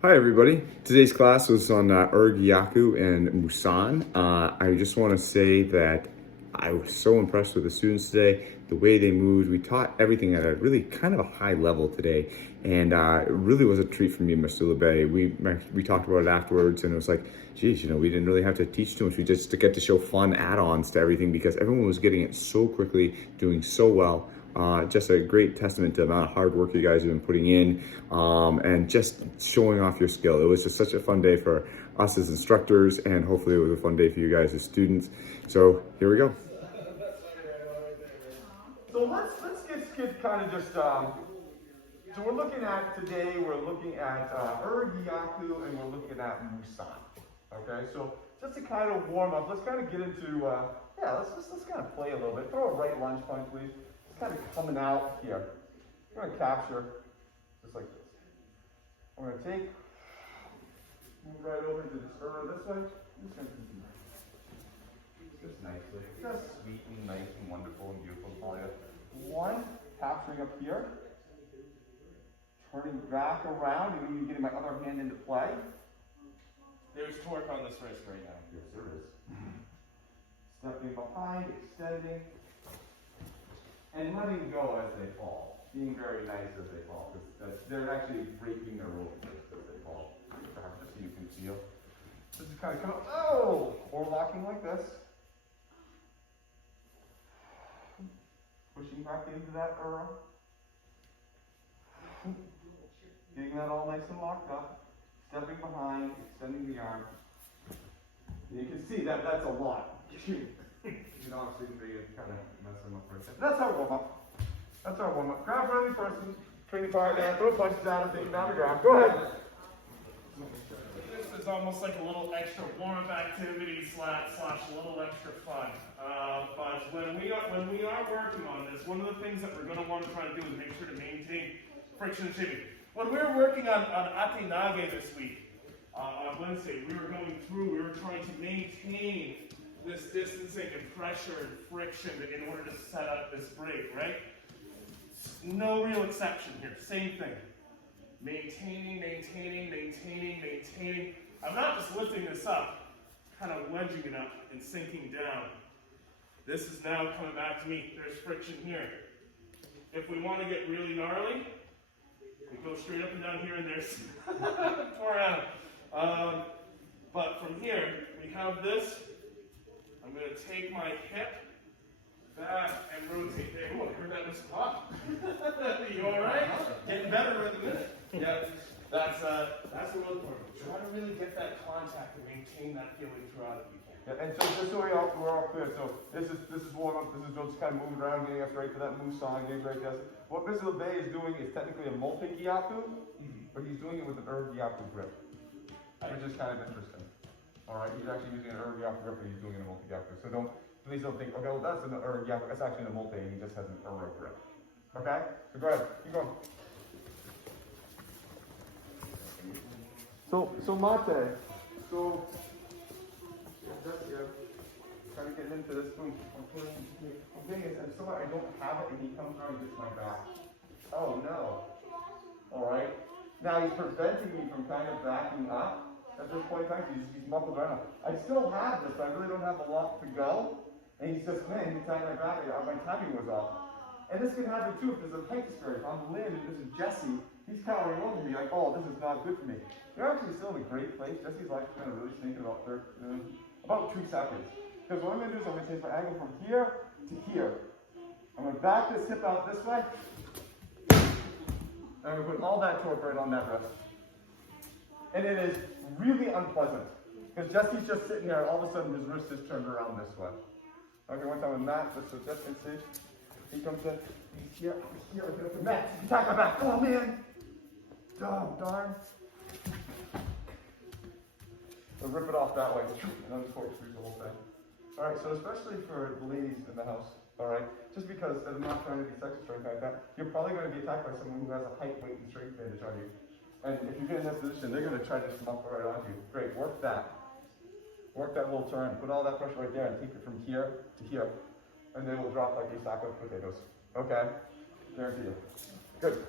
Hi everybody. Today's class was on Ura Gyaku and Musan. I just want to say that I was so impressed with the students today, the way they moved. We taught everything at a really kind of a high level today, and it really was a treat for me and Mr. LeBay. We talked about it afterwards, and it was like, geez, we didn't really have to teach too much. We just to get to show fun add-ons to everything because everyone was getting it so quickly, doing so well. Just a great testament to the amount of hard work you guys have been putting in and just showing off your skill. It was just such a fun day for us as instructors, and hopefully it was a fun day for you guys as students. So here we go. So let's get kind of just, so we're looking at today, we're looking at Ura Gyaku and we're looking at Musan. Okay, so just to kind of warm up, let's kind of get into, let's kind of play a little bit. Throw a right lunge punch, please. It's kind of coming out here. We're going to capture just like this. I'm going to move right over to this Ura this way. I'm just going to continue. Just nicely, just sweet and nice and wonderful and beautiful for you. One, capturing up here, turning back around, and even getting my other hand into play. There's torque on this wrist right now. Yes, there is. Stepping behind, extending, and letting go as they fall. Being very nice as they fall, because they're actually breaking their rope as they fall. Just so you can feel. This is kind of come up, or locking like this. Pushing back into that Ura. Getting that all nice and locked up. Stepping behind, extending the arm. And you can see that that's a lot. You can obviously kind of mess them up right there. That's our warm up. That's our warm up. Grab friendly person, training partner, throw punches at him, take him down the ground. Go ahead. This is almost like a little extra warm-up activity slash a little extra fun. But when we are working on this, one of the things that we're going to want to try to do is make sure to maintain friction and shaping. When we were working on Ate Nage this week, on Wednesday, we were trying to maintain this distancing and pressure and friction in order to set up this break, right? No real exception here, same thing. Maintaining. I'm not just lifting this up, kind of wedging it up and sinking down. This is now coming back to me. There's friction here. If we want to get really gnarly, we go straight up and down here and there's poor Adam. But from here, we have this. I'm going to take my hip back and rotate. Hey, oh, I heard that was hot. You all right? Getting better in a minute. Yeah, that's the real important. Try to really get that contact and maintain that feeling throughout if you can. Yeah, and so just so we're all clear, so this is warm up, this is just kind of moving around, getting us ready for that Musan, getting ready to what Mr. LeBay is doing is technically a multi-gyaku, but he's doing it with an Ura Gyaku grip, which is kind of interesting. Alright, he's actually using an Ura Gyaku grip, but he's doing it in a multi-gyaku. So please don't think, okay, well that's an Ura Gyaku, that's actually a multi, and he just has an Ura grip. Okay? So go ahead, keep going. So Mate, trying to get into this boom. I'm getting it, and so I don't have it, and he comes around and gets my back. Oh no. Alright. Now he's preventing me from kind of backing up at this point in time. He's muffled around. I still have this, but I really don't have a lot to go. And he's just, man, he's tying my back, my timing was off. And this can happen too if there's a height disparity. If I'm Lynn and this is Jesse, he's cowering over me like, oh, this is not good for me. You're actually still in a great place. Jesse's like kind of really sinking about 2 seconds. Because what I'm going to do is I'm going to take my angle from here to here. I'm going to back this hip out this way. And I'm going to put all that torque right on that wrist. And it is really unpleasant. Because Jesse's just sitting there, and all of a sudden his wrist is turned around this way. Okay, one time with Matt, just so Jesse can see. He comes in, he's here, Matt, you attack my back. Oh man! Oh, darn. We'll rip it off that way, and then just force through the whole thing. Alright, so especially for the ladies in the house, alright, just because I'm not trying to be sexist or anything like that, you're probably going to be attacked by someone who has a height, weight, and strength advantage on you. And if you get in that position, they're going to try to smuggle right on you. Great, work that. Work that little turn. Put all that pressure right there and take it from here to here. And they will drop like a sack of potatoes. Okay? Guarantee you. Good.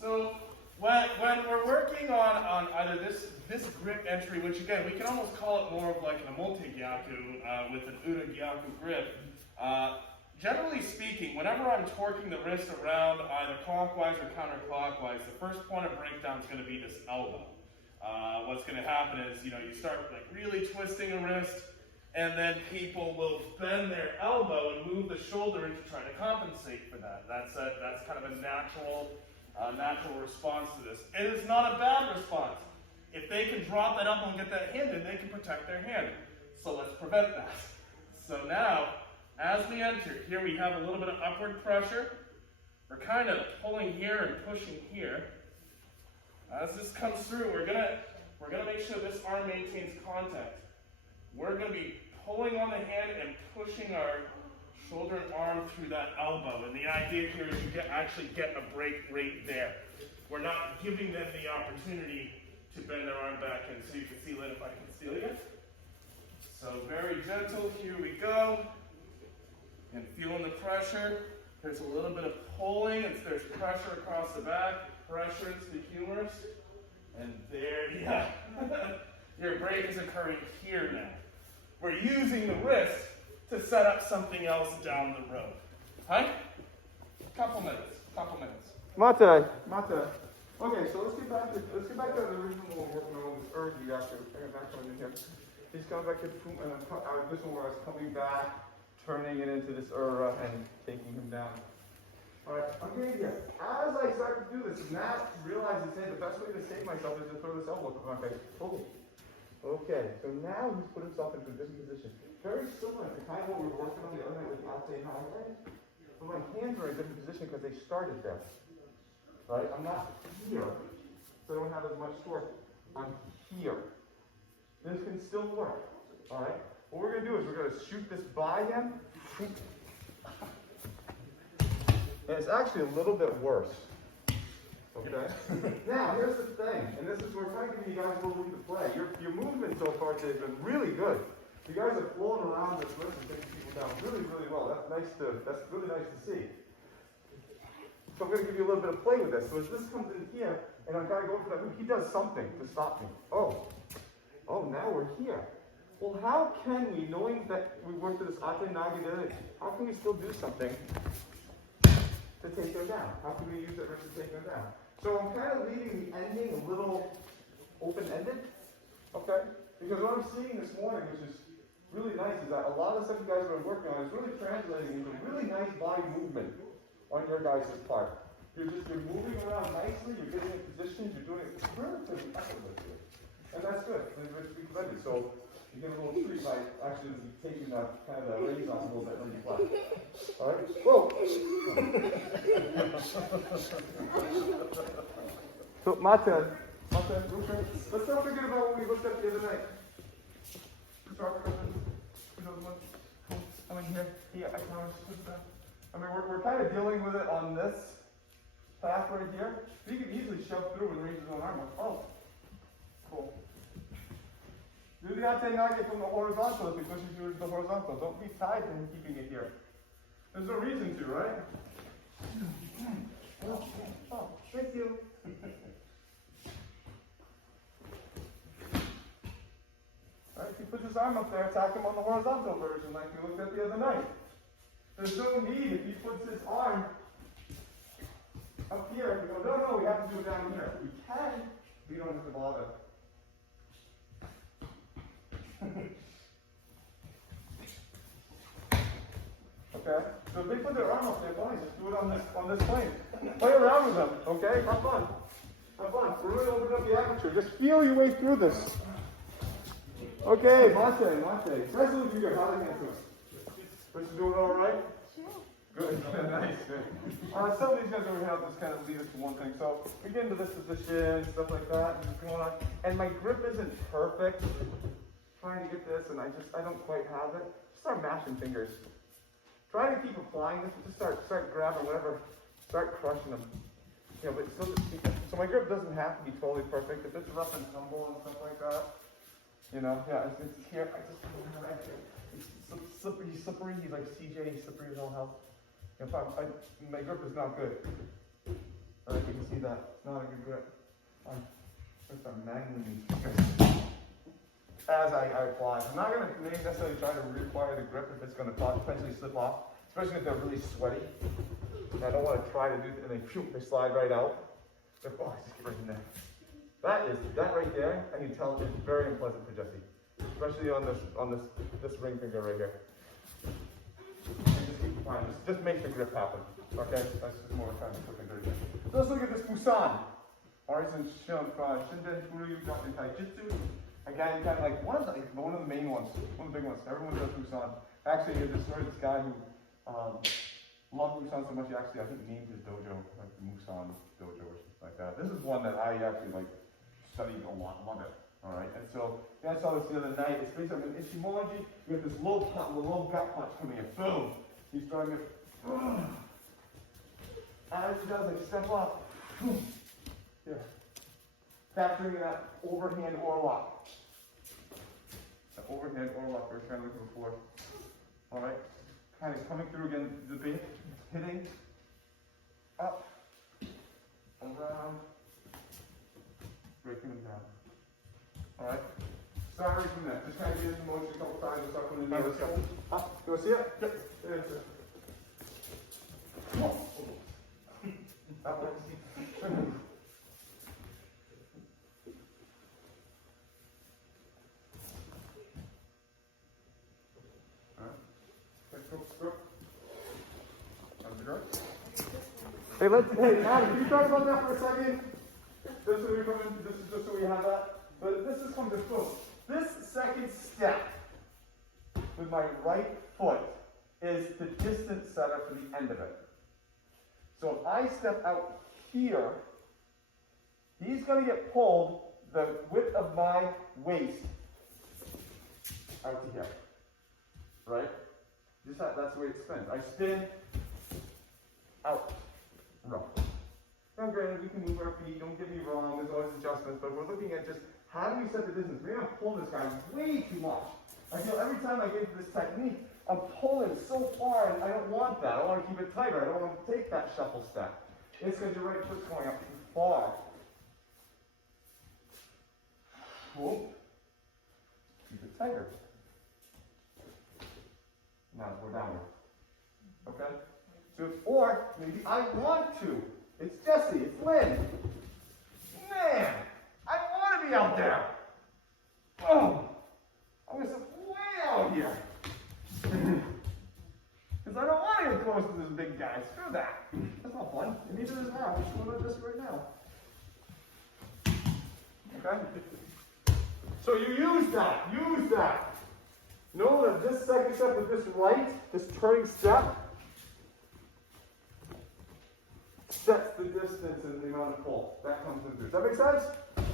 So when we're working on either this grip entry, which again we can almost call it more of like an multi-gyaku with an Ura Gyaku grip. Generally speaking, whenever I'm torquing the wrist around either clockwise or counterclockwise, the first point of breakdown is going to be this elbow. What's going to happen is, you start like really twisting a wrist, and then people will bend their elbow and move the shoulder in to try to compensate for that. That's kind of a natural response to this. It is not a bad response. If they can drop that elbow and get that hand in, they can protect their hand. So let's prevent that. So now, as we enter, here we have a little bit of upward pressure. We're kind of pulling here and pushing here. As this comes through, we're gonna make sure this arm maintains contact. We're gonna be pulling on the hand and pushing our shoulder and arm through that elbow. And the idea here is you actually get a break right there. We're not giving them the opportunity to bend their arm back in. So you can see it if I can steal it. So very gentle, here we go. And feeling the pressure. There's a little bit of pulling, and there's pressure across the back, pressure into the humerus. And there you go. Your break is occurring here now. We're using the wrist to set up something else down the road. Right? Couple minutes. Mate. Okay, so let's get back to the original one we're working on, this Ura Gyaku. I got back on in here. He's coming back to this one where I was coming back, turning it into this Ura and taking him down. Alright, I'm getting here. As I start to do this, Matt realizes, hey, the best way to save myself is to throw this elbow to my face. Okay, so now he's put himself into this position. Very similar to kind of what we were working on the other night with outside highway. But my hands are in a different position because they started there. Right? I'm not here, so I don't have as much torque. I'm here. This can still work. Alright? What we're going to do is we're going to shoot this by him. And it's actually a little bit worse. Okay? Now, here's the thing, and this is where we're trying to give you guys a little room to play. Your movement so far today has been really good. You guys are flowing around this list and taking people down really, really well. That's really nice to see. So I'm going to give you a little bit of play with this. So as this comes in here, and I'm kind of going for that move, he does something to stop me. Oh, now we're here. Well, how can we, knowing that we worked with this ate nage there, how can we still do something to take them down? How can we use that wrist to take them down? So I'm kind of leaving the ending a little open-ended, okay? Because what I'm seeing this morning, which is really nice, is that a lot of the stuff you guys have been working on is really translating into really nice body movement on your guys' part. You're moving around nicely, you're getting in positions, you're doing it relatively effortlessly. And that's good. It's commended. So you get a little treat by actually taking that kind of the reins off a little bit when you fly. Alright? Whoa! So Mate, let's not forget about what we looked at the other night. I'm in here. Yeah, I promise. I mean, we're kind of dealing with it on this path right here. You can easily shove through and raise his own arm. Oh, cool. Do the ate nage from the horizontal if he pushes you to the horizontal. Don't be tied to him keeping it here. There's no reason to, right? Oh, thank you. Alright, if he puts his arm up there, attack him on the horizontal version like we looked at the other night. There's no need if he puts his arm up here. We go, no, we have to do it down here. We can, but you don't have to bother. Okay? So if they put their arm up there, fine, just do it on this plane. Play around with them, okay? Have fun. We're really opening up the aperture. Just feel your way through this. Okay, Mate. Especially if you get hot against us. Chris is doing all right? Sure. Good. Nice. Some of these guys over here just kind of lead us to one thing. So we get into this position, stuff like that, and just going on. And my grip isn't perfect. Trying to get this, and I don't quite have it. Just start mashing fingers. Try to keep applying this, but just start grabbing whatever. Start crushing them. You know, but still just keep it. So my grip doesn't have to be totally perfect. If it's rough and tumble and stuff like that, You know, yeah, it's here. I just it's slippery. He's slippery. He's like CJ. He's slippery as all hell. If my grip is not good. All right, you can see that. It's not a good grip. I'm going to start mangling these fingers as I apply. I'm not going to necessarily try to reacquire the grip if it's going to potentially slip off, especially if they're really sweaty. I don't want to try to do it and then phew, they slide right out. But, oh, just get right in there. That right there, I can tell is very unpleasant for Jesse, especially on this ring finger right here. And just keep fine. Just make the grip happen. Okay, that's just more kind of quick and dirty. So let's look at this Musan. Alright, so Shinden Ura Gyaku Taijutsu. Again, kind of like one of the main ones, one of the big ones. Everyone does Musan. Actually, there's a story of this guy who loved Musan so much he actually, I think, named his dojo like the Musan Dojo or something like that. This is one that I actually like studied a lot, love it. Alright, and so I saw this the other night. It's based on an Ishimology. You have this low gut punch coming in. Boom! He's throwing it. As he does, like step up. Here. Capturing that overhand oarlock. That overhand oarlock we were kind of looking for. Alright. Kind of coming through again, the bait, hitting, up, around, breaking them down. Alright? Start right from there. Just kind of get into motion a couple times and start putting the other stuff. Up. You want to see it? Yep. There it is. Oh. That one. Hey, Adam, can you talk about that for a second? This is just so we have that. But this is coming to boom. This second step with my right foot is the distance setter for the end of it. So if I step out here, he's going to get pulled the width of my waist out to here. Right? That's the way it spins. I spin out. Rough. Now granted, we can move our feet, don't get me wrong, there's always adjustments, but we're looking at just how do we set the distance? We're going to pull this guy way too much. I feel every time I get into this technique, I'm pulling so far, and I don't want that. I want to keep it tighter. I don't want to take that shuffle step. It's because your right foot's going up too far. Whoop. Keep it tighter. Now we're downward. Okay? So, or maybe I want to. It's Jesse, it's Lynn. Man, I want to be out there. Oh, I'm going to sit way out here. Because I don't want to get close to this big guy. Screw that. That's not fun. And neither is that. I'm just going to do this right now. Okay? So you use that. Use that. Know that this second step with this right, this turning step, sets the distance and the amount of pull. That comes into it. Does that make sense?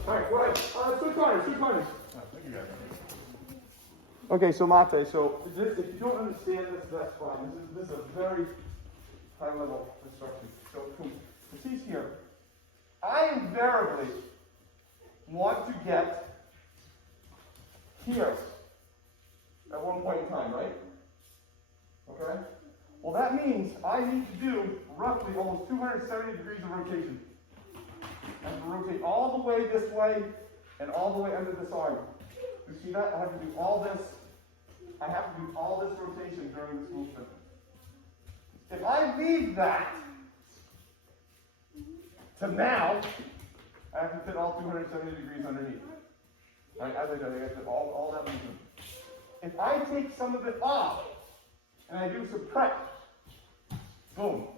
Alright, right. Two corners. Thank you guys. Okay, so Mate, so this, if you don't understand this, that's fine. This is a very high level instruction. So it says here, I invariably want to get here at one point in time, right? Okay? Well, that means I need to do roughly almost 270 degrees of rotation. I have to rotate all the way this way and all the way under this arm. You see that? I have to do all this. I have to do all this rotation during this movement. If I leave that to now, I have to fit all 270 degrees underneath. Right? As I do, I have to fit all that movement. If I take some of it off and I do some prep, boom.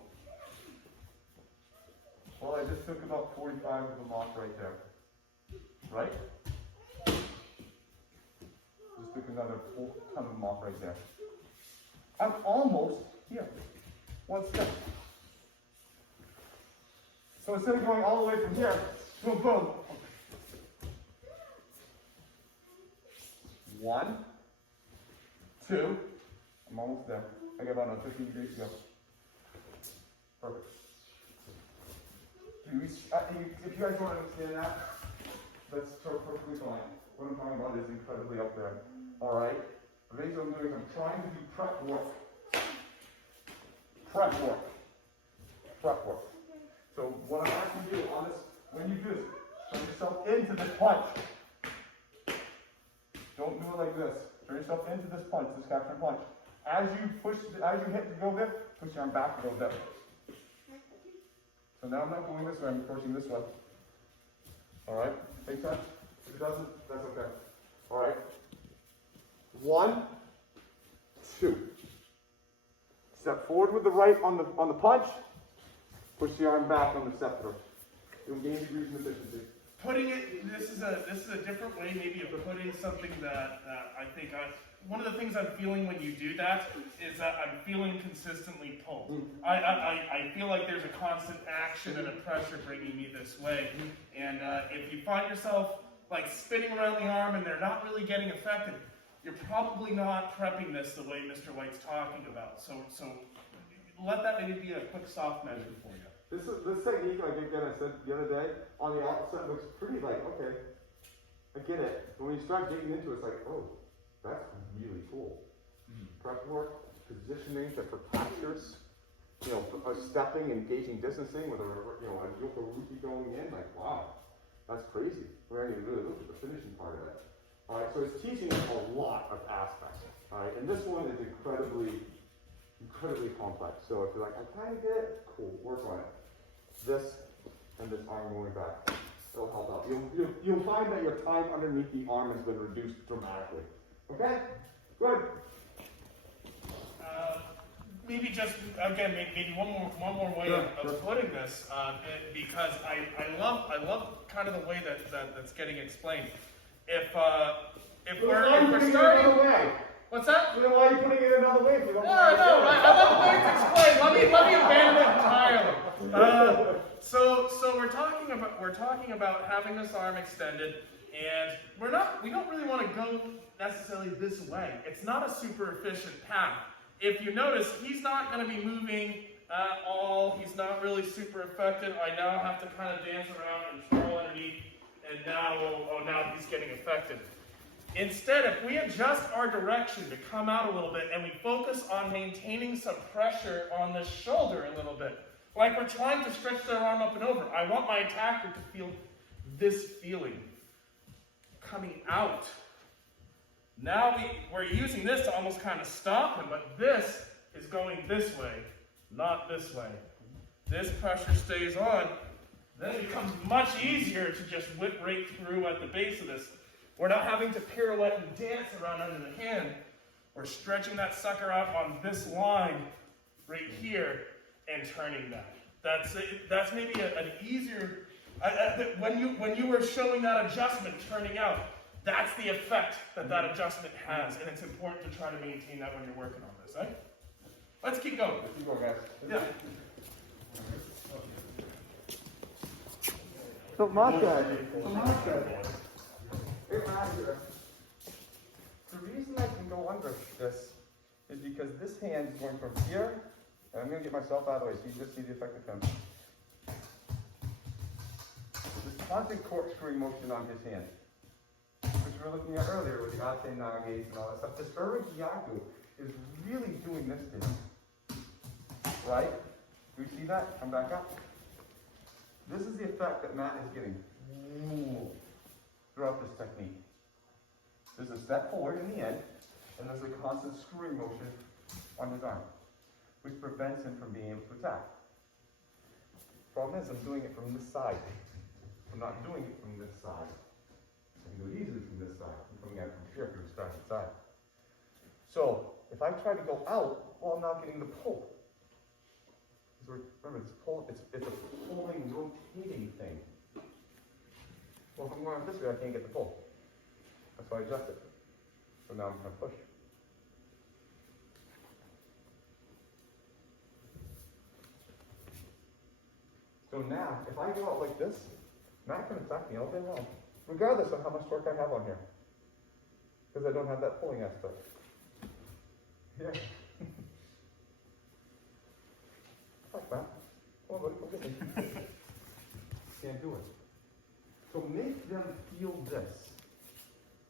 Well, I just took about 45 of them off right there. Right? Just took another full ton of them off right there. I'm almost here. One step. So instead of going all the way from here, boom, boom. 1, 2. I'm almost there. I got about another 15 degrees to go. Perfect. If you guys don't understand that, that's perfectly fine. what I'm talking about is incredibly up there. All right? But basically what I'm doing is I'm trying to do prep work. Prep work. Prep work. So what I'm asking you on this, when you do this, turn yourself into this punch. Don't do it like this. Turn yourself into this punch, this capture punch. As you hit to go there, push your arm back to go there. So now I'm not going this way, I'm approaching this way. Alright? Make sense? If it doesn't, that's okay. Alright? 1, 2. Step forward with the right on the punch. Push the arm back on the step through. You'll gain degrees of efficiency. Putting it, this is a different way maybe of putting something that I think one of the things I'm feeling when you do that is that I'm feeling consistently pulled. I feel like there's a constant action and a pressure bringing me this way. And if you find yourself like spinning around the arm and they're not really getting affected, you're probably not prepping this the way Mr. White's talking about. So let that maybe be a quick soft measure for you. This technique, like again, I said the other day, on the outside looks pretty like, okay, I get it. But when you start getting into it, it's like, oh, that's really cool. Prep work, positioning for postures, stepping and gauging distancing with a Gyaku Musan going in, like, wow, that's crazy. We're going to really look at the finishing part of it. All right, so it's teaching a lot of aspects. All right, and this one is incredibly complex. So if you're like, I kind of get it, cool, work on it. This and this arm going back, it'll help out. You'll find that your time underneath the arm has been reduced dramatically. Okay? Good. Maybe just again, maybe one more way of putting this, because I love kind of the way that's getting explained. If we're starting. What's that? You know why are you putting it another way? No, I love the way it's explained. Let me abandon it entirely. So we're talking about having this arm extended, and we don't really want to go necessarily this way. It's not a super efficient path. If you notice, he's not going to be moving at all. He's not really super effective. I now have to kind of dance around and twirl underneath, and now he's getting affected. Instead, if we adjust our direction to come out a little bit and we focus on maintaining some pressure on the shoulder a little bit, like we're trying to stretch their arm up and over, I want my attacker to feel this feeling coming out. Now we're using this to almost kind of stop him, but this is going this way, not this way. This pressure stays on. Then it becomes much easier to just whip right through at the base of this. We're not having to pirouette and dance around under the hand. We're stretching that sucker out on this line right here and turning that. That's maybe an easier. When you were showing that adjustment turning out, that's the effect that adjustment has, and it's important to try to maintain that when you're working on this. Eh? Let's keep going. Let's keep going, guys. Yeah. So Master. Hey, Master. The reason I can go under this is because this hand is going from here, and I'm going to get myself out of the way so you just see the effect of him. This constant corkscrewing motion on his hand, which we were looking at earlier with the Ate Nages and all that stuff. This Ura Gyaku is really doing this to him. Right? Do you see that? Come back up. This is the effect that Matt is getting throughout this technique. There's a step forward in the end, and there's a constant screwing motion on his arm, which prevents him from being able to attack. Problem is, I'm doing it from this side. I'm not doing it from this side. I can do it easily from this side. I'm coming at it from here from the distracted side. So, if I try to go out, well, I'm not getting the pull. Remember, it's a pulling, rotating thing. Well, if I'm going this way, I can't get the pull. That's why I adjust it. So now I'm going to push. So now, if I go out like this, Matt can attack me all day long, regardless of how much torque I have on here. Because I don't have that pulling aspect. Yeah. Fuck, Matt. Come on, buddy, go get me. Can't do it. So make them feel this.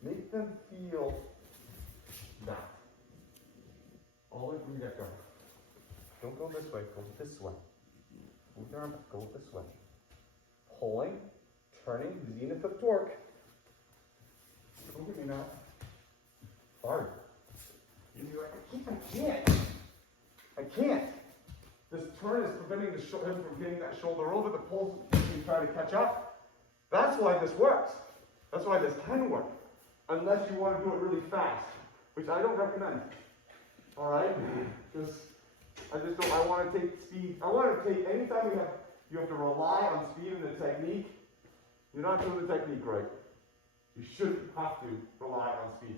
Make them feel that. All the way from the get-go. Don't go this way, go this way. Move your arm, go this way. Pulling, turning, zenith of torque. Don't give me that. Hard. You'd be like, I can't. This turn is preventing him from getting that shoulder over. The pulls you try to catch up. That's why this works. That's why this can work. Unless you want to do it really fast, which I don't recommend. All right? Because I want to take speed. I want to take, anytime you have to rely on speed and the technique, you're not doing the technique right. You shouldn't have to rely on speed.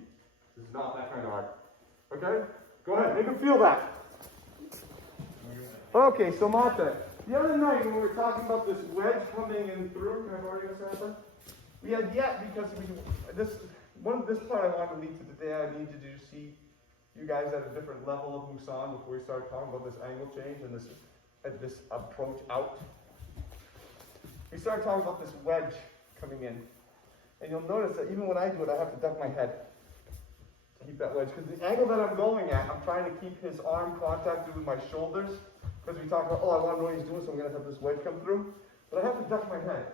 This is not that kind of art. Okay? Go ahead, make them feel that. Okay, so Mata, the other night when we were talking about this wedge coming in through, can I borrow your sample? We had yet, because this part I want to lead to today, I need to see you guys at a different level of Musan before we start talking about this angle change and this approach out. We started talking about this wedge coming in. And you'll notice that even when I do it, I have to duck my head to keep that wedge. Because the angle that I'm going at, I'm trying to keep his arm contacted with my shoulders. Because we talk about, I want to know what he's doing, so I'm going to have this wedge come through. But I have to duck my head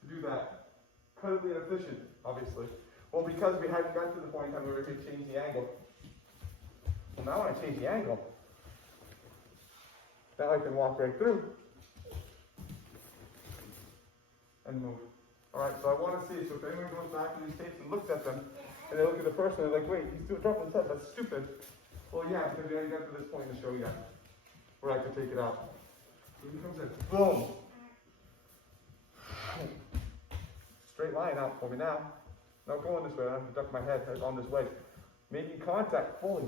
to do that. Incredibly inefficient, obviously. Well, because we hadn't gotten to the point in time where we could change the angle. Well, now when I change the angle, now I can walk right through and move. All right, so I want to see. So if anyone goes back to these tapes and looks at them, and they look at the first one, they're like, wait, he's dropping his head. That's stupid. Well, yeah, because we haven't got to this point in the show yet where I can take it out. So he comes in, boom. Straight line out for me now. Not going this way. I have to duck my head on this way. Making contact fully.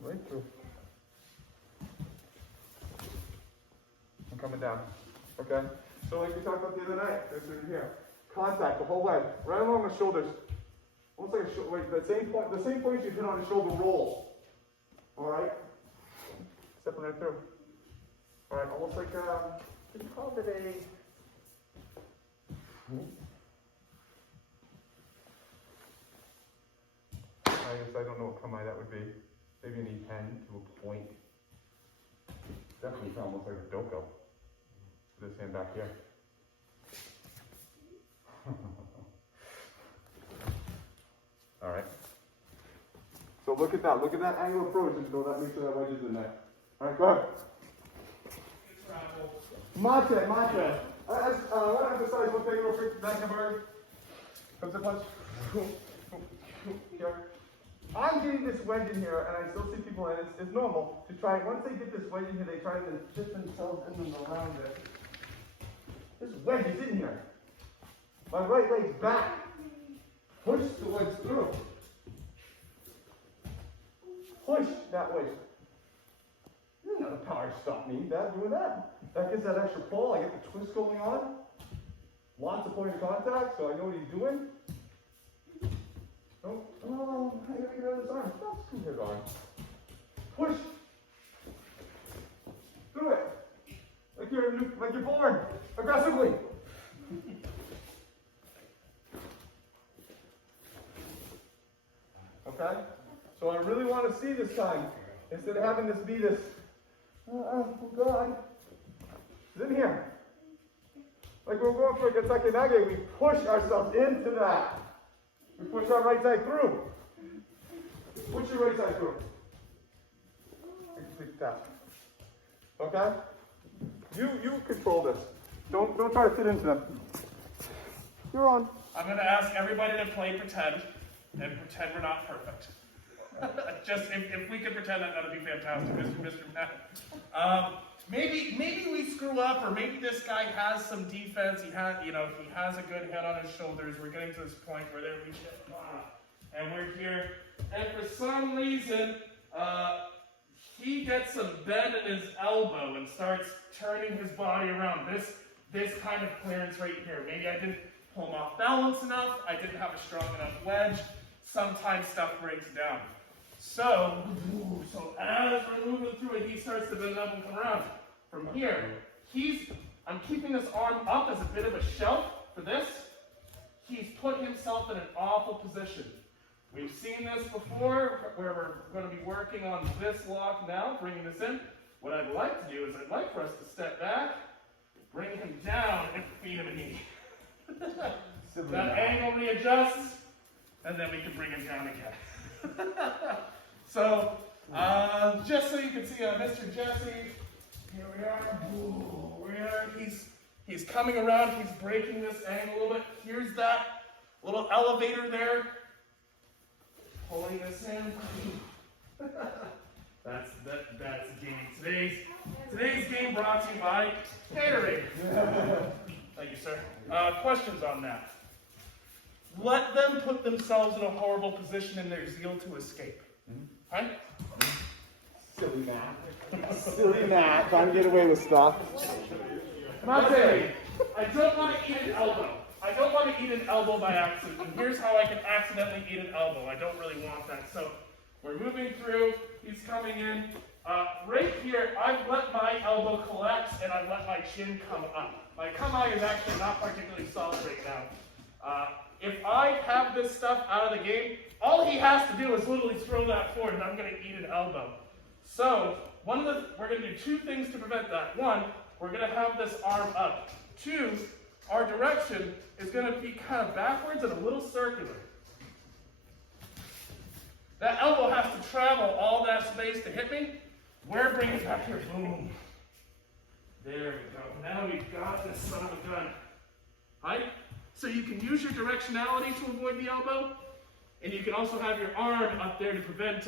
Right through. I'm coming down. Okay? So like we talked about the other night, this in here. Contact the whole way. Right along the shoulders. Almost like a shoulder. Wait, the same point you hit on a shoulder roll. Alright? Stepping right through. Alright, almost like we call it a I guess I don't know what kamae that would be. Maybe an E10 to a point. Definitely almost like a doko. This hand back here. Alright. So look at that. Look at that angle approach and go that, make sure that wedge is in there. Alright, go ahead. Mate. I want to emphasize one thing real quick. Back number. Comes in punch. Here. I'm getting this wedge in here, and I still see people, and it's normal to try. Once they get this wedge in here, they try to shift themselves in and around it. This wedge is in here. My right leg's back. Push the wedge through. Push that wedge. There's not a power to stop me doing that. That gets that extra pull. I get the twist going on. Lots of point of contact, so I know what he's doing. Oh, I gotta get out of his arm. Stop screwing his arm. Push. Do it. Like you're born. Aggressively. Okay? So I really want to see this time. Instead of having this be this, oh God. It's in here. Like we're going for a Gatake Nage, we push ourselves into that. We push our right side through. Push your right side through. Complete tap. Okay? You control this. Don't try to fit into them. You're on. I'm going to ask everybody to play pretend, and pretend we're not perfect. Just if we could pretend that would be fantastic, Mr. Matt. Maybe we screw up, or maybe this guy has some defense. He has a good head on his shoulders. We're getting to this point where they're reaching, and we're here, and for some reason, he gets some bend in his elbow and starts turning his body around. This kind of clearance right here. Maybe I didn't pull him off balance enough. I didn't have a strong enough wedge. Sometimes stuff breaks down. So as we're moving through it, he starts to bend up and come around. From here, I'm keeping this arm up as a bit of a shelf for this. he's put himself in an awful position. We've seen this before, where we're going to be working on this lock now, bringing this in. What I'd like to do is I'd like for us to step back, bring him down, and feed him a knee. That angle readjusts, and then we can bring him down again. So, just so you can see Mr. Jesse, here we are. Ooh, he's coming around, he's breaking this angle a little bit. Here's that little elevator there. Pulling this in. That's the game. Today's game brought to you by Gatorade. Thank you, sir. Questions on that? Let them put themselves in a horrible position in their zeal to escape. Right? Silly Matt. Silly Matt, trying to get away with stuff. Mate, I don't want to eat an elbow. I don't want to eat an elbow by accident. And here's how I can accidentally eat an elbow. I don't really want that. So we're moving through. He's coming in. Right here, I've let my elbow collapse and I've let my chin come up. My kamae is actually not particularly solid right now. If I have this stuff out of the game, all he has to do is literally throw that forward and I'm going to eat an elbow. So we're going to do two things to prevent that. One, we're going to have this arm up. Two, our direction is going to be kind of backwards and a little circular. That elbow has to travel all that space to hit me. We're bringing it back here. Boom. There we go. Now we've got this son of a gun. Right? So you can use your directionality to avoid the elbow, and you can also have your arm up there to prevent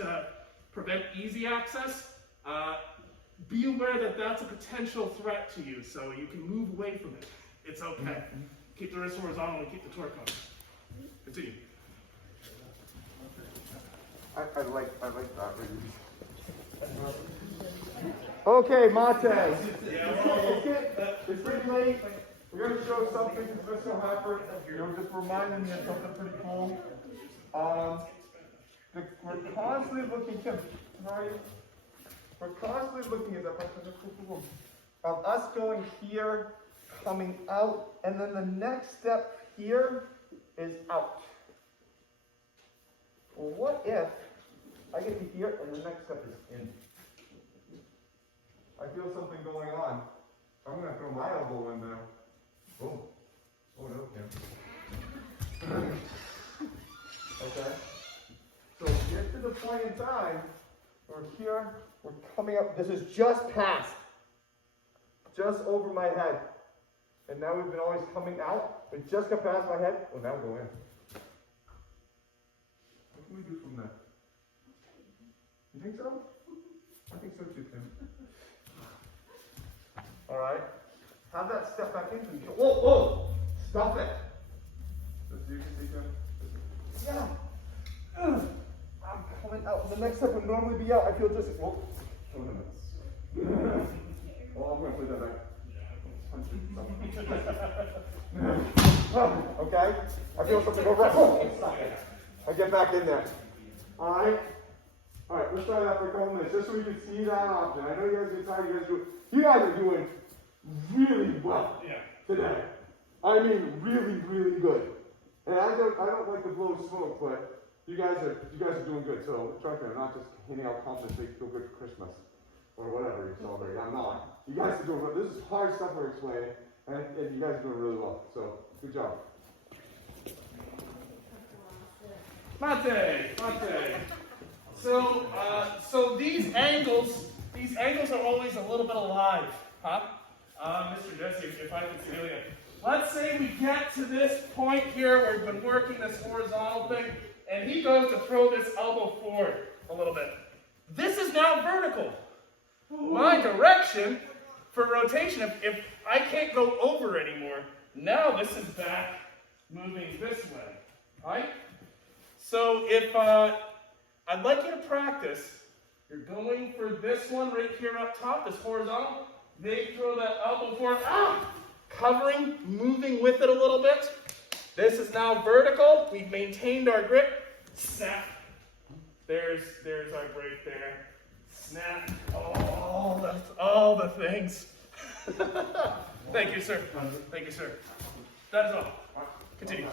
easy access. Be aware that that's a potential threat to you, so you can move away from it. It's okay. Keep the wrist horizontal and keep the torque on. Continue. I like that. Okay, Mate. It's pretty late. We're going to show something to Mr. Harper. Just reminding me of something pretty cool. We're constantly looking at of us going here, coming out, and then the next step here is out. Well, what if I get to here and the next step is in? I feel something going on. I'm going to throw my elbow in there. Boom. Oh, no, Kim. Okay. So get to the point in time, we're here, we're coming up. This is just past, just over my head. And now we've been always coming out. It just got past my head. Oh, now go in. What can we do from there? You think so? I think so too, Tim. All right. Have that step back into you. Whoa, whoa! Stop it. So you can see Tim. Yeah. I'm coming out. The next step would normally be out. I feel just. Whoa. Oh, no. Oh, I'm going to put that back. Okay? I feel something go right. Oh, I get back in there. Alright? Alright, let's try that for a couple minutes, just so we can see that option. I know you guys are tired, you guys are doing really well today. I mean really, really good. And I don't like to blow smoke, but you guys are doing good. So trust me, I'm not just handing out compliments to make you feel good for Christmas or whatever you're celebrating. I'm not. You guys are doing well. This is hard stuff we're explaining, and you guys are doing really well. So good job. Mate. So these angles are always a little bit alive, huh? Mr. Jesse, if I can steal you. Let's say we get to this point here where we've been working this horizontal thing, and he goes to throw this elbow forward a little bit. This is now vertical. My direction for rotation, if I can't go over anymore, now this is back moving this way, right? So if I'd like you to practice, you're going for this one right here up top, this horizontal. They throw that elbow forward, covering, moving with it a little bit. This is now vertical. We've maintained our grip. Snap. There's our break there. Snap. All the things. Thank you, sir. Thank you, sir. That is all. Continue.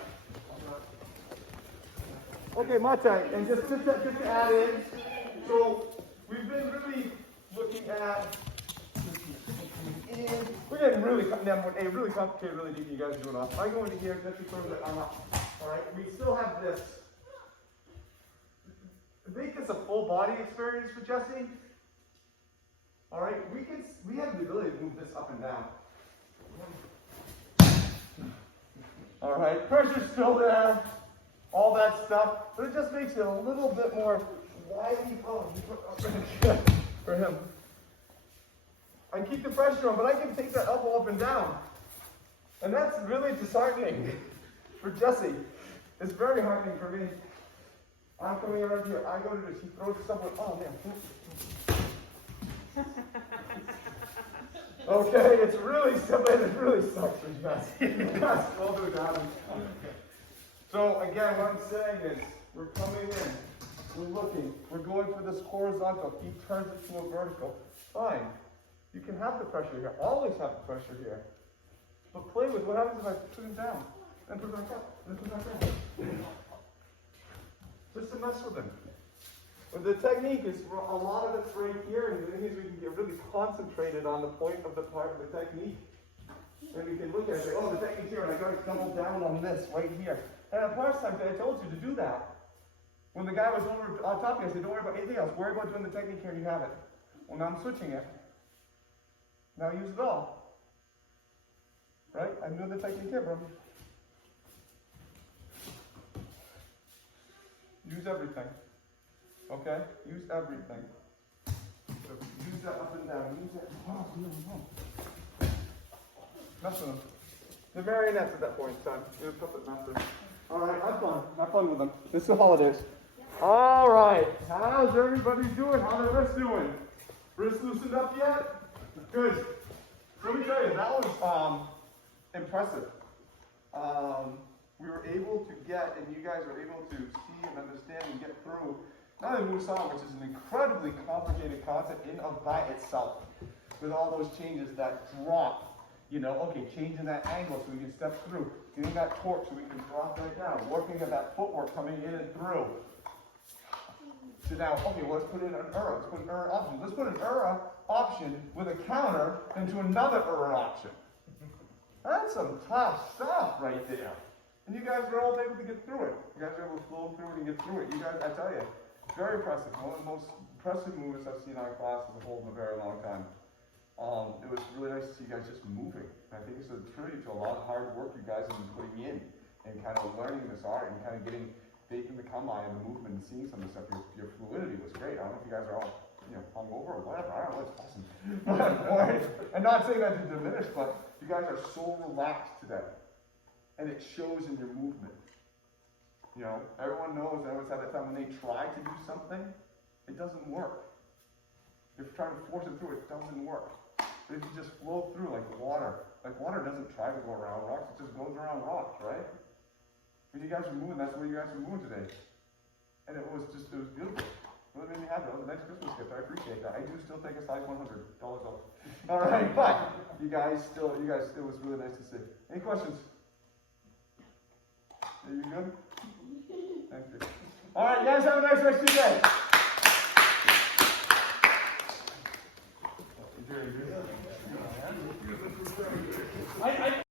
Okay, Mate, and just to add in, so we've been really looking at, and we're getting really, really complicated, really deep. You guys are doing off. I go into here just to throw that I'm up. All right, we still have this. Make this a full body experience for Jesse. All right, we have the ability to move this up and down. All right, pressure's still there, all that stuff, but it just makes it a little bit more widely. Oh, for him. I can keep the pressure on, but I can take that elbow up and down, and that's really disheartening for Jesse. It's very heartening for me. I'm coming around here. I go to this. He throws somewhere. Oh man. Okay, it's really simple. It really sucks for Jesse. Yes, we'll do that. So again, what I'm saying is, we're coming in, we're looking, we're going for this horizontal. He turns it to a vertical. Fine. You can have the pressure here. Always have the pressure here. But play with what happens if I put him down, and put him back up, and put him back down. Just to mess with him. But the technique is, a lot of it's right here, and the thing is we can get really concentrated on the point of the part of the technique. And we can look at it and say, oh, the technique's here, and I got to double down on this right here. And at last time, I told you to do that. When the guy was over on top of me, I said, don't worry about anything else. Worry about doing the technique here, and you have it. Well, now I'm switching it. Now use it all. Right? I'm doing the technique here, bro. Use everything. Okay? Use everything. So use that up and down. Use that. Oh, no. Mess with them. The marionettes at that point in time. You're a puppet master. Alright, have fun. Have fun with them. It's the holidays. Alright. How's everybody doing? How's the rest doing? Wrist loosened up yet? Good. Let me tell you, that was impressive. We were able to get, and you guys were able to see and understand and get through, not only Musan, which is an incredibly complicated concept in and by itself, with all those changes that drop, okay, changing that angle so we can step through, getting that torque so we can drop that down, working at that footwork coming in and through. So now, okay, well, let's put in an Ura. Let's put an Ura option. Let's put an Ura option with a counter into another Ura option. That's some tough stuff right there. And you guys were all able to get through it. You guys were able to flow through it and get through it. You guys, I tell you, very impressive. One of the most impressive movements I've seen in our class as a whole in a very long time. It was really nice to see you guys just moving. And I think it's a tribute to a lot of hard work you guys have been putting in and kind of learning this art and kind of getting faith in the come-eye and the movement and seeing some of the stuff. Your fluidity was great. I don't know if you guys are all hungover or whatever. I don't know. It's awesome. And not saying that to diminish, but you guys are so relaxed today. And it shows in your movement. Everyone knows, I always have that time when they try to do something, it doesn't work. If you're trying to force it through, it doesn't work. But if you just flow through like water doesn't try to go around rocks, it just goes around rocks, right? When you guys were moving, that's where you guys were moving today. And it was beautiful. It really made me happy. That was a nice Christmas gift. I appreciate that. I do still take a size $100 off. All right, but you guys, it was really nice to see. Any questions? Are you good? Thank you. All right, you guys have a nice rest of your day.